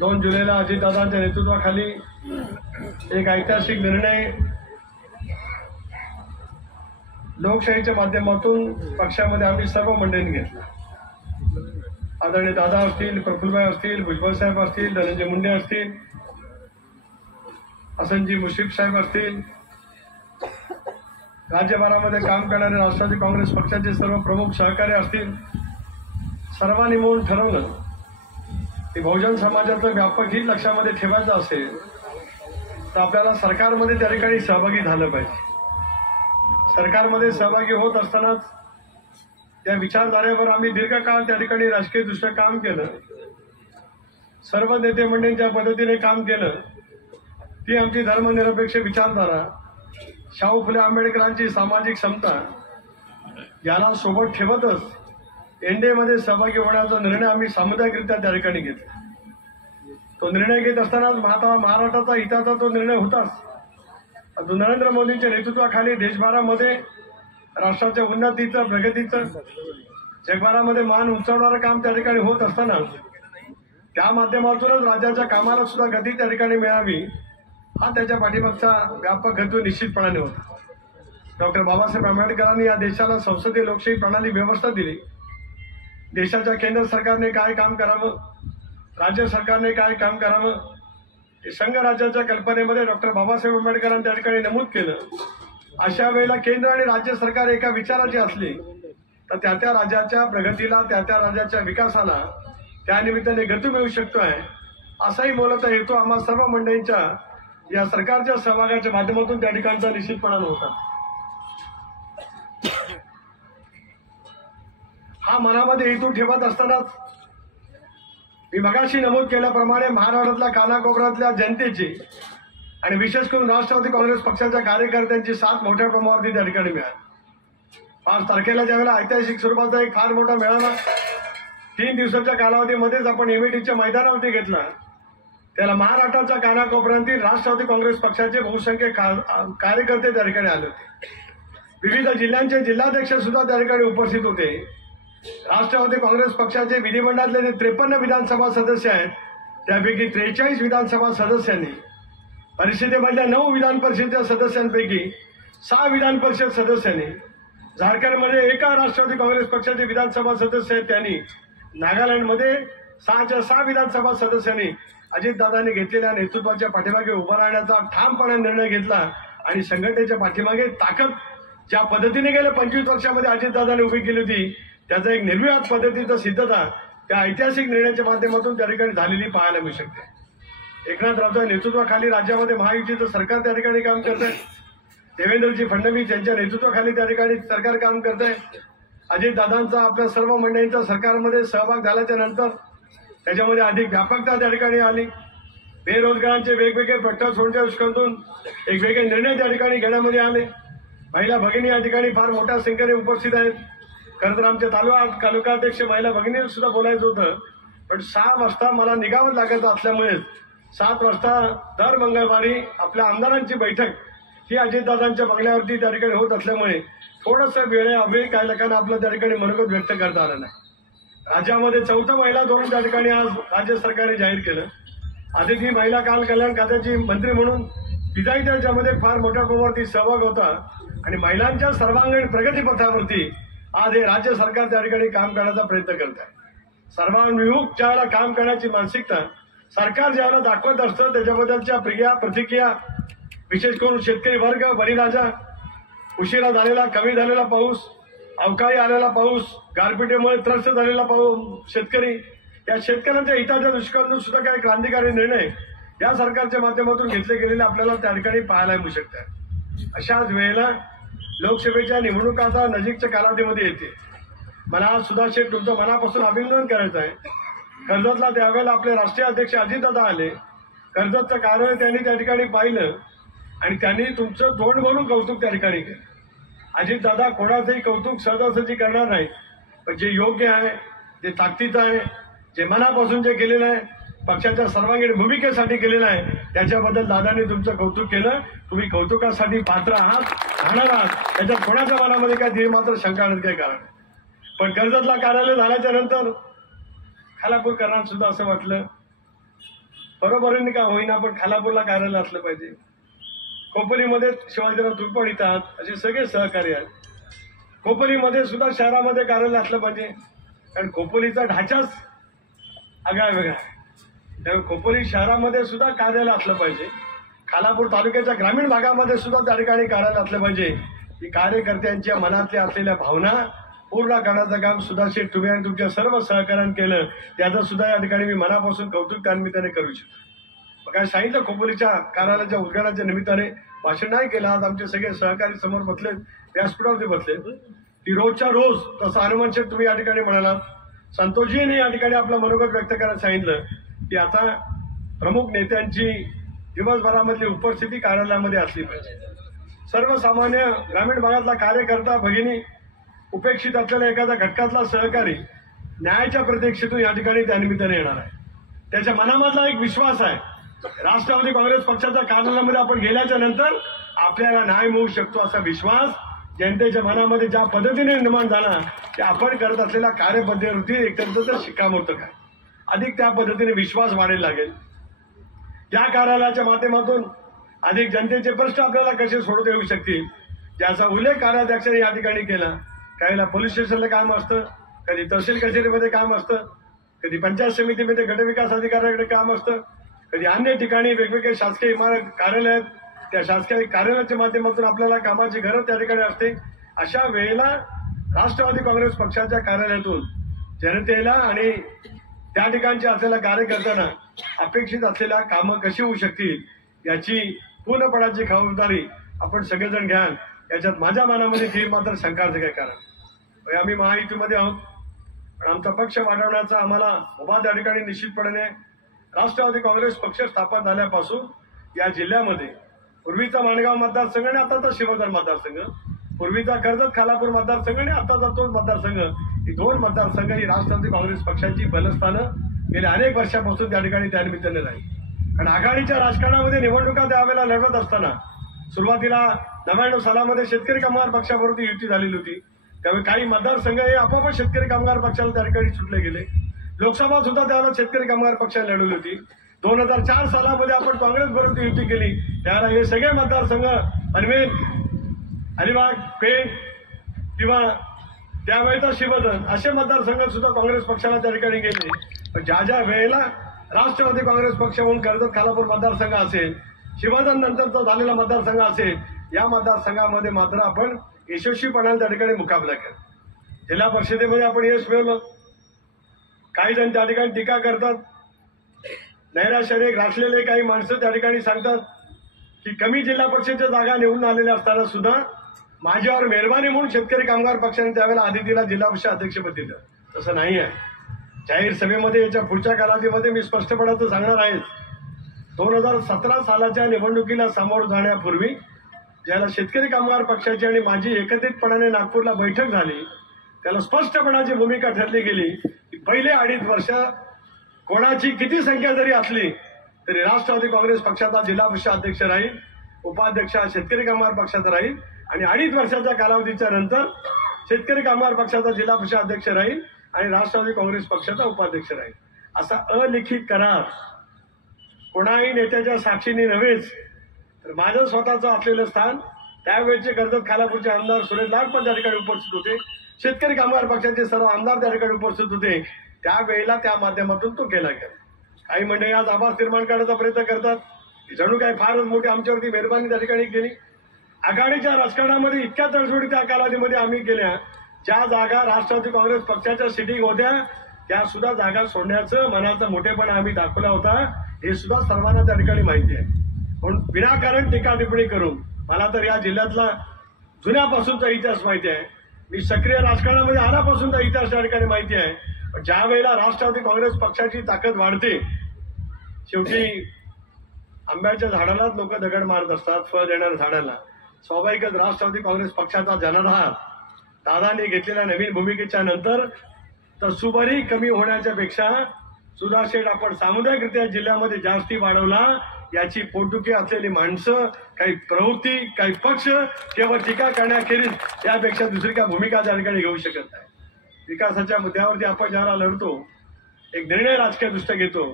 2 जुलैला अजितदादांच्या नेतृत्वाखाली एक ऐतिहासिक निर्णय लोकशाहीच्या माध्यमातून पक्षामध्ये आम्ही सर्व मंडळींनी घेतला। आदरणीय दादा असतील, प्रफुल्लभाई असतील, भुजबळ साहेब असतील, धनंजय मुंडे असतील, हसनजी मुश्रीफ साहेब असतील, राज्यभरामध्ये काम करणारे राष्ट्रवादी काँग्रेस पक्षाचे सर्व प्रमुख सहकारी असतील, सर्वांनी मिळून ठरवलं की बहुजन समाजाचं व्यापक हित लक्षामध्ये ठेवायचं असेल तर आपल्याला सरकारमध्ये त्या ठिकाणी सहभागी झालं पाहिजे। सरकारमध्ये सहभागी होत असतानाच त्या विचारधारेवर आम्ही दीर्घकाळ त्या ठिकाणी राजकीय दृष्ट्या काम केलं, सर्व नेते मंडळींच्या पद्धतीने काम केलं। ती आमची धर्मनिरपेक्ष विचारधारा, शाहू फुले आंबेडकरांची सामाजिक समता याला सोबत ठेवतच एनडीएमध्ये सहभागी होण्याचा निर्णय आम्ही सामुदायिकरित्या त्या ठिकाणी घेतला। तो निर्णय घेत असतानाच महाराष्ट्राचा हिताचा तो निर्णय होताच। नरेंद्र मोदींच्या नेतृत्वाखाली देशभरामध्ये राष्ट्राच्या उन्नतीचं, प्रगतीचं, जगभरामध्ये मान उंचावणारं काम त्या ठिकाणी होत असताना त्या माध्यमातूनच राज्याच्या कामाला सुद्धा गती त्या ठिकाणी मिळावी हा त्याच्या पाठीमागचा व्यापक हेतू निश्चितपणाने होता। डॉक्टर बाबासाहेब आंबेडकरांनी या देशाला संसदीय लोकशाही प्रणाली व्यवस्था दिली। देशाच्या केंद्र सरकारने काय काम करावं, राज्य सरकारने काय काम करावं, हे संघ राज्याच्या कल्पनेमध्ये डॉक्टर बाबासाहेब आंबेडकरांनी त्या ठिकाणी नमूद केलं। अशा वेळेला केंद्र आणि राज्य सरकार एका विचाराची असली तर त्या त्या राज्याच्या प्रगतीला, त्या त्या राज्याच्या विकासाला त्या निमित्ताने गती मिळू शकतोय असाही मूलतः हेतू आम्हा सर्व मंडळींच्या या सरकारच्या सहभागाच्या माध्यमातून त्या ठिकाणचा निश्चितपणाने होता। हा मनामध्ये हेतू ठेवत असतानाच मी मगाशी नमूद केल्याप्रमाणे महाराष्ट्रातल्या कानाकोपऱ्यातल्या जनतेची आणि विशेष करून राष्ट्रवादी काँग्रेस पक्षाच्या कार्यकर्त्यांची साथ मोठ्या प्रमाणावरती त्या ठिकाणी मिळाली। 5 तारखेला ज्यावेळेला ऐतिहासिक स्वरूपाचा एक फार मोठा मेळावा 3 दिवसाच्या कालावधीमध्येच आपण एमएटीच्या मैदानावरती घेतला, त्याला महाराष्ट्राच्या कानाकोपऱ्यातील राष्ट्रवादी काँग्रेस पक्षाचे बहुसंख्य कार्यकर्ते त्या ठिकाणी आले होते। विविध जिल्ह्यांचे जिल्हाध्यक्ष सुद्धा त्या ठिकाणी उपस्थित होते। राष्ट्रवादी काँग्रेस पक्षाचे विधिमंडळातले जे 53 विधानसभा सदस्य आहेत त्यापैकी 43 विधानसभा सदस्यांनी, परिषदेमधल्या 9 विधान परिषदेच्या सदस्यांपैकी 6 विधान परिषद सदस्यांनी, झारखंडमध्ये एका राष्ट्रवादी काँग्रेस पक्षाचे विधानसभा सदस्य आहेत त्यांनी, नागालँडमध्ये 6च्या 6 विधानसभा सदस्यांनी अजितदादांनी घेतलेल्या नेतृत्वाच्या पाठीमागे उभा राहण्याचा ठामपणे निर्णय घेतला आणि संघटनेच्या पाठीमागे ताकद ज्या पद्धतीने गेल्या 25 वर्षामध्ये अजितदादांनी उभी केली होती त्याचा एक निर्विवाद पद्धतीचा सिद्धता त्या ऐतिहासिक निर्णयाच्या माध्यमातून त्या ठिकाणी झालेली पाहायला मिळू शकते। एकनाथ रावच्या नेतृत्वाखाली राज्यामध्ये महायुतीचं सरकार त्या ठिकाणी काम करत आहे। देवेंद्रजी फडणवीस यांच्या नेतृत्वाखाली त्या ठिकाणी सरकार काम करत आहे। अजितदादांचा आपल्या सर्व मंडळींचा सरकारमध्ये सहभाग झाल्याच्या नंतर त्याच्यामध्ये अधिक व्यापकता त्या ठिकाणी आली। बेरोजगारांचे वेगवेगळे प्रश्न सोडवून एक वेगळे निर्णय त्या ठिकाणी घेण्यामध्ये आले। महिला भगिनी या ठिकाणी फार मोठ्या संख्येने उपस्थित आहेत। खरं तर आमच्या तालुकाध्यक्ष महिला भगिनींना सुद्धा बोलायचं होतं, पण 6 वाजता मला निघावं लागायचं असल्यामुळे 7 वाजता दर मंगळवारी आपल्या आमदारांची बैठक ही अजितदादांच्या बंगल्यावरती त्या ठिकाणी होत असल्यामुळे थोडंसं वेळेअभावी काही लोकांना आपलं त्या ठिकाणी मनोगत व्यक्त करता आलं नाही। राज्यामध्ये 4थं महिला धोरण त्या ठिकाणी आज राज्य सरकारने जाहीर केलं। आधी ती महिला कल्याण खात्याची मंत्री म्हणून तिचाही त्याच्यामध्ये फार मोठ्या प्रमाणावरती सहभाग होता आणि महिलांच्या सर्वांगीण प्रगतीपथावरती आज हे राज्य सरकार त्या ठिकाणी काम करण्याचा प्रयत्न करत आहे। सर्वांभिमुख ज्यावेळेला काम करण्याची मानसिकता सरकार ज्यावेळेला दाखवत असतं त्याच्याबद्दलच्या प्रतिक्रिया विशेष करून शेतकरी वर्ग, बळीराजा, उशिरा झालेला, कमी झालेला पाऊस, अवकाळी आलेला पाऊस, गारपिटीमुळे त्रस्त झालेला शेतकरी, या शेतकऱ्यांच्या हिताच्या दृष्टिकोनातून सुद्धा काही क्रांतिकारी निर्णय या सरकारच्या माध्यमातून घेतले गेलेले आपल्याला त्या ठिकाणी पाहायला मिळू शकतात। अशाच वेळेला लोकसभेच्या निवडणुका आता नजीकच्या कालावधीमध्ये येते। मला सुधा शेठ तुमचं मनापासून अभिनंदन करायचं आहे। कर्जतला त्यावेळेला आपले राष्ट्रीय अध्यक्ष अजितदादा आले, कर्जतचं कार्य त्यांनी त्या ठिकाणी पाहिलं आणि त्यांनी तुमचं तोंड भरून कौतुक त्या ठिकाणी केलं। अजितदादा कोणाचंही कौतुक सहजासहजी करणार नाही, पण जे योग्य आहे, जे ताकदीचं आहे, जे मनापासून जे केलेलं आहे, पक्षाच्या सर्वांगीण भूमिकेसाठी केलेलं आहे त्याच्याबद्दल दादांनी तुमचं कौतुक केलं। तुम्ही कौतुकासाठी पात्र आहात, राहणार आहात, त्याच्यात कोणाच्या मनामध्ये काय मात्र शंका नाही, काही कारण नाही। पण कर्जतला कार्यालय झाल्याच्या नंतर खालापूरकरांना सुद्धा असं वाटलं बरोबरीने का होईना पण खालापूरला कार्यालय असलं पाहिजे. खोपोलीमध्ये शिवाजीराव तुपड येतात असे सगळे सहकारी आहेत. खोपोलीमध्ये सुद्धा शहरामध्ये कार्यालय असलं पाहिजे, कारण खोपोलीचा ढाचाच आगळा वेगळा आहे. त्यामुळे खोपोली शहरामध्ये सुद्धा कार्यालय असलं पाहिजे. खालापूर तालुक्याच्या ग्रामीण भागामध्ये सुद्धा त्या ठिकाणी कार्यालय असलं पाहिजे. की कार्यकर्त्यांच्या मनातल्या असलेल्या भावना पूर्ण करण्याचं काम सुधाशेठ तुम्ही आणि तुमच्या सर्व सहकार्यानं केलं, त्याचं सुद्धा या ठिकाणी मी मनापासून कौतुक त्यानिमित्ताने करू इच्छितो. काय सांगितलं, खोपोलीच्या कार्यालयाच्या उद्घाटनाच्या निमित्ताने भाषण नाही केलं. आज आमचे सगळे सहकारी समोर बसलेत, व्यासपीठावरती बसलेत. ती रोजच्या रोज तसं हनुमान शेठ तुम्ही या ठिकाणी म्हणालात, संतोषजींनी या ठिकाणी आपलं मनोगत व्यक्त करायला सांगितलं की आता प्रमुख नेत्यांची दिवसभरामधली उपस्थिती कार्यालयामध्ये असली पाहिजे. सर्वसामान्य ग्रामीण भागातला कार्यकर्ता भगिनी, उपेक्षित असलेल्या एखाद्या घटकातला सहकारी न्यायाच्या प्रतीक्षेतून या ठिकाणी त्यानिमित्ताने येणार आहे. त्याच्या मनामधला एक विश्वास आहे, राष्ट्रवादी काँग्रेस पक्षाच्या कार्यालयामध्ये आपण गेल्याच्या नंतर आपल्याला न्याय मिळू शकतो असा विश्वास जनतेच्या मनामध्ये ज्या पद्धतीने निर्माण झाला की आपण करत असलेल्या कार्यपद्धतीवरती एकंदर शिक्कामोर्तब आहे. अधिक त्या पद्धतीने विश्वास वाढायला लागेल. या कार्यालयाच्या माध्यमातून अधिक जनतेचे प्रश्न आपल्याला कसे सोडवता येऊ शकतील याचा उल्लेख कार्याध्यक्षांनी या ठिकाणी केला. काहीला पोलीस स्टेशनला काम असतं, कधी तहसील कचेरीमध्ये काम असतं, कधी पंचायत समितीमध्ये गटविकास अधिकाऱ्याकडे काम असतं, कधी अन्य ठिकाणी वेगवेगळे शासकीय इमारत कार्यालय आहेत, त्या शासकीय कार्यालयाच्या माध्यमातून आपल्याला कामाची गरज त्या ठिकाणी असते. अशा वेळेला राष्ट्रवादी काँग्रेस पक्षाच्या कार्यालयातून जनतेला आणि त्या ठिकाणच्या असलेल्या कार्यकर्त्यांना अपेक्षित असलेल्या कामं कशी होऊ शकतील याची पूर्णपणाची खबरदारी आपण सगळेजण घ्याल, याच्यात माझ्या मनामध्ये ती मात्र शंकाचं काय कारण. आम्ही महायुतीमध्ये आहोत, पण आमचा पक्ष वाढवण्याचा आम्हाला उभा त्या ठिकाणी निश्चितपणे राष्ट्रवादी काँग्रेस पक्ष स्थापन झाल्यापासून या जिल्ह्यामध्ये पूर्वीचा माणगाव मतदारसंघ आणि आताचा शिवधन मतदारसंघ, पूर्वीचा कर्जत खालापूर मतदारसंघ आणि आताचा तोच मतदारसंघ, ही दोन मतदारसंघ ही राष्ट्रवादी काँग्रेस पक्षाची बलस्थानं गेल्या अनेक वर्षापासून त्या ठिकाणी त्यानिमित्ताने राहील. कारण आघाडीच्या राजकारणामध्ये निवडणुका त्यावेळेला लढवत असताना सुरुवातीला 99 सालामध्ये शेतकरी कामगार पक्षाबरोबर युती झालेली होती. त्यामुळे काही मतदारसंघ हे आपोआपच शेतकरी कामगार पक्षाला त्या ठिकाणी सुटले गेले. लोकसभा सुद्धा त्यावेळेला शेतकरी कामगार पक्षाने लढवली होती. 2004 सालामध्ये आपण काँग्रेस बरोबर युती केली, त्यावेळेला हे सगळे मतदारसंघ पनवेल, अलिबाग, पेठ किंवा त्यावेळेचा शिवधन असे मतदारसंघ सुद्धा काँग्रेस पक्षाला त्या ठिकाणी गेले. पण ज्या ज्या वेळेला राष्ट्रवादी काँग्रेस पक्ष म्हणून कर्जत खालापूर मतदारसंघ असेल, शिवधन नंतरचा झालेला मतदारसंघ असेल, या मतदारसंघामध्ये मात्र आपण यशस्वीपणाने त्या ठिकाणी मुकाबला केला. जिल्हा परिषदेमध्ये आपण यश मिळवलं. काही जण त्या ठिकाणी टीका करतात, नैराश्याने ग्रासलेले काही माणसं त्या ठिकाणी सांगतात की कमी जिल्हा परिषदेच्या जागा निवडून आलेल्या असताना सुद्धा माझ्यावर मेहरबानी म्हणून शेतकरी कामगार पक्षाने त्यावेळेला आदितीला जिल्हा परिषद अध्यक्षपद दिलं. तसं नाही आहे. जाहीर सभेमध्ये याच्या पुढच्या कालावधीमध्ये मी स्पष्टपणाचं सांगणार आहे. 2017 सालाच्या निवडणुकीला सामोरं जाण्यापूर्वी ज्याला शेतकरी कामगार पक्षाची आणि माझी एकत्रितपणाने नागपूरला बैठक झाली, त्याला स्पष्टपणाची भूमिका ठरली गेली की पहिले 2.5 वर्ष कोणाची किती संख्या जरी असली तरी राष्ट्रवादी काँग्रेस पक्षाचा जिल्हा परिषद अध्यक्ष राहील, उपाध्यक्ष शेतकरी कामगार पक्षाचा राहील आणि 2.5 वर्षाच्या कालावधीच्या नंतर शेतकरी कामगार पक्षाचा जिल्हा परिषद अध्यक्ष राहील आणि राष्ट्रवादी काँग्रेस पक्षाचा उपाध्यक्ष राहील. असा अलिखित करार कोणाही नेत्याच्या साक्षीने नव्हेच तर माझं स्वतःचं असलेलं स्थान त्यावेळेचे कर्जत खालापूरचे आमदार सुरेश लाड पण त्या ठिकाणी उपस्थित होते, शेतकरी कामगार पक्षाचे सर्व आमदार त्या ठिकाणी उपस्थित होते. त्यावेळेला त्या माध्यमातून तो केला गेला. काही मंडळी आज आभास निर्माण करण्याचा प्रयत्न करतात, जणू काही फारच मोठी आमच्यावरती मेहरबानी त्या ठिकाणी केली. आघाडीच्या राजकारणामध्ये इतक्या तडजोडी त्या कालावधीमध्ये आम्ही केल्या, ज्या जागा राष्ट्रवादी काँग्रेस पक्षाच्या सिटिंग होत्या त्या सुद्धा जागा सोडण्याचं मनाचा मोठेपणा आम्ही दाखवला होता, हे सुद्धा सर्वांना त्या ठिकाणी माहिती आहे. म्हणून विनाकारण टीका टिप्पणी करून मला तर या जिल्ह्यातला जुन्यापासूनचा इतिहास माहिती आहे. मी सक्रिय राजकारणामध्ये आल्यापासूनचा इतिहास त्या ठिकाणी माहिती आहे. पण ज्या वेळेला राष्ट्रवादी काँग्रेस पक्षाची ताकद वाढते, शेवटी आंब्याच्या झाडालाच लोक दगड मारत असतात, फळ देणाऱ्या झाडाला. स्वाभाविकच राष्ट्रवादी काँग्रेस पक्षाचा जनाधार दादांनी घेतलेल्या नवीन भूमिकेच्या नंतर तर सुभारी कमी होण्याच्या पेक्षा सुधाशेठ आपण सामुदायिकरित्या जिल्ह्यामध्ये जास्ती वाढवला, याची पोटदुखी असलेली माणसं, काही प्रवृत्ती, काही पक्ष केवळ टीका करण्याखेरीज यापेक्षा दुसरी काय भूमिका त्या ठिकाणी घेऊ शकत नाही. विकासाच्या मुद्द्यावरती आपण ज्याला लढतो, एक निर्णय राजकीय दृष्ट्या घेतो,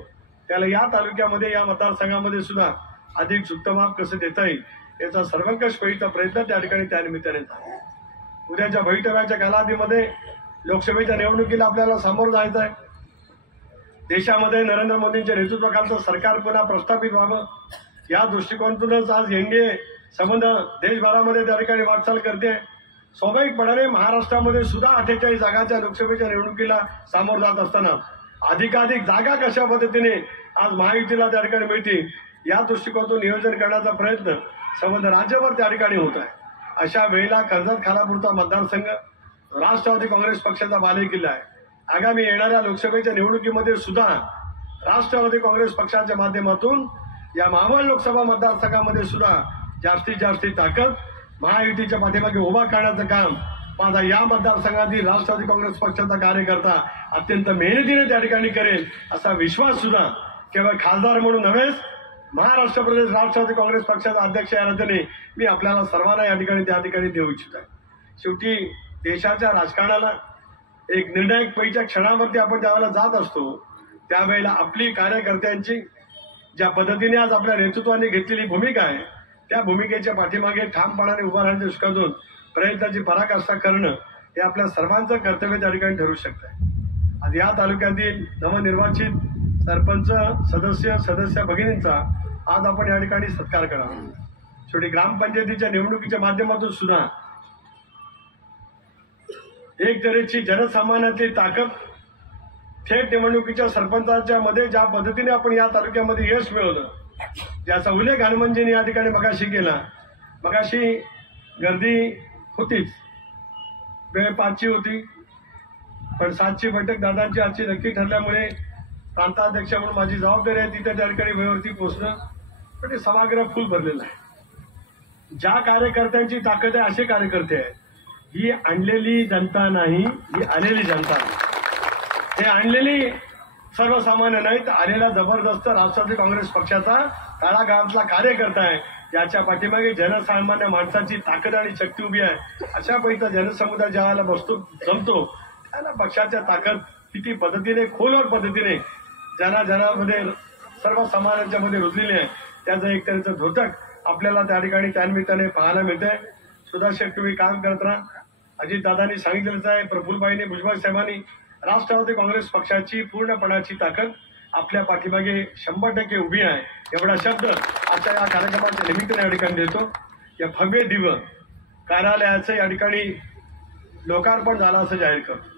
त्याला या तालुक्यामध्ये या मतदारसंघामध्ये सुद्धा अधिक झुकतं कसं देता येईल याचा सर्वंकष कळीचा प्रयत्न त्या ठिकाणी त्यानिमित्ताने झाला. उद्याच्या भवितव्याच्या कालावधीमध्ये लोकसभेच्या निवडणुकीला आपल्याला सामोरं जायचं आहे. देशामध्ये नरेंद्र मोदींच्या नेतृत्वाखालचं सरकार पुन्हा प्रस्थापित व्हावं या दृष्टिकोनातूनच आज एनडीए संबंध देशभरामध्ये त्या ठिकाणी वाटचाल करते. स्वाभाविकपणाने महाराष्ट्रामध्ये सुद्धा 48 जागाच्या लोकसभेच्या निवडणुकीला सामोरं जात असताना अधिकाधिक जागा कशा पद्धतीने आज महायुतीला त्या ठिकाणी मिळतील या दृष्टिकोनातून नियोजन करण्याचा प्रयत्न संबंध राज्यभर त्या ठिकाणी होत आहे. अशा वेळेला कर्जत खालापूरचा मतदारसंघ राष्ट्रवादी काँग्रेस पक्षाचा बालेकिल्ला आहे. आगामी येणाऱ्या लोकसभेच्या निवडणुकीमध्ये सुद्धा राष्ट्रवादी काँग्रेस पक्षाच्या माध्यमातून या महाबळ लोकसभा मतदारसंघामध्ये सुद्धा जास्तीत जास्त ताकद महायुतीच्या पाठीमागे उभा करण्याचं काम माझा या मतदारसंघातील राष्ट्रवादी काँग्रेस पक्षाचा कार्यकर्ता अत्यंत मेहनतीने त्या ठिकाणी करेल असा विश्वास सुद्धा केवळ खासदार म्हणून नव्हेच महाराष्ट्र प्रदेश राष्ट्रवादी काँग्रेस पक्षाचा अध्यक्ष या नात्याने मी आपल्याला सर्वांना या ठिकाणी त्या ठिकाणी देऊ इच्छित आहे. शेवटी देशाच्या राजकारणाला एक निर्णायक पैच्या क्षणावरती आपण ज्यावेळेला जात असतो त्यावेळेला आपली कार्यकर्त्यांची ज्या पद्धतीने आज आपल्या नेतृत्वाने घेतलेली भूमिका आहे त्या भूमिकेच्या पाठीमागे ठामपणाने उभा राहण्याच्या दृष्टीतून प्रयत्नाची पराकाष्ठा करणं हे आपल्या सर्वांचं कर्तव्य त्या ठिकाणी ठरू शकतं. आज या तालुक्यातील नवनिर्वाचित सरपंच सदस्य भगिनींचा आज आपण या ठिकाणी सत्कार करावा. शेवटी ग्रामपंचायतीच्या निवडणुकीच्या माध्यमातून सुद्धा एक तऱ्हेची जनसामान्यातली ताकद थेट निवडणुकीच्या सरपंचाच्या मध्ये ज्या पद्धतीने आपण या तालुक्यामध्ये यश मिळवलं ज्याचा उल्लेख हनुमंतजींनी या ठिकाणी मगाशी केला. मगाशी गर्दी होतीच, वेळ 5ची होती, पण 7ची बैठक दादांची आजची नक्की ठरल्यामुळे प्रांताध्यक्ष म्हणून माझी जबाबदारी आहे तिथे त्या ठिकाणी वेळेवरती पोहोचणं. पण ते सभागृह फुल भरलेलं आहे. ज्या कार्यकर्त्यांची ताकद आहे असे कार्यकर्ते आहेत. ही आणलेली जनता नाही, ही आलेली जनता आहे. हे आणलेली सर्वसामान्य नाहीत, आलेला जबरदस्त राष्ट्रवादी काँग्रेस पक्षाचा तळागाळातला कार्यकर्ता आहे ज्याच्या पाठीमागे जनसामान्य माणसाची ताकद आणि शक्ती उभी आहे. अशा पैसा जनसमुदाय ज्याला बसतो जमतो त्याला पक्षाच्या ताकद किती पद्धतीने खोलवर पद्धतीने जनामध्ये सर्वसामान्यांच्या मध्ये रुजलेली आहे त्याचं एक तऱ्हेचं द्योतक आपल्याला त्या ठिकाणी त्यानिमित्ताने पाहायला मिळतंय. सुधाशेठ तुम्ही काम करत राहा. अजितदादांनी सांगितलेलंच आहे, प्रफुल्लबाईंनी भुजबळ साहेबांनी राष्ट्रवादी काँग्रेस पक्षाची पूर्णपणाची ताकद आपल्या पाठीमागे 100% उभी आहे एवढा शब्द आजच्या या कार्यक्रमाच्या निमित्ताने या ठिकाणी देतो. या भव्य दिव्य कार्यालयाचं या ठिकाणी लोकार्पण झालं असं जाहीर करतो.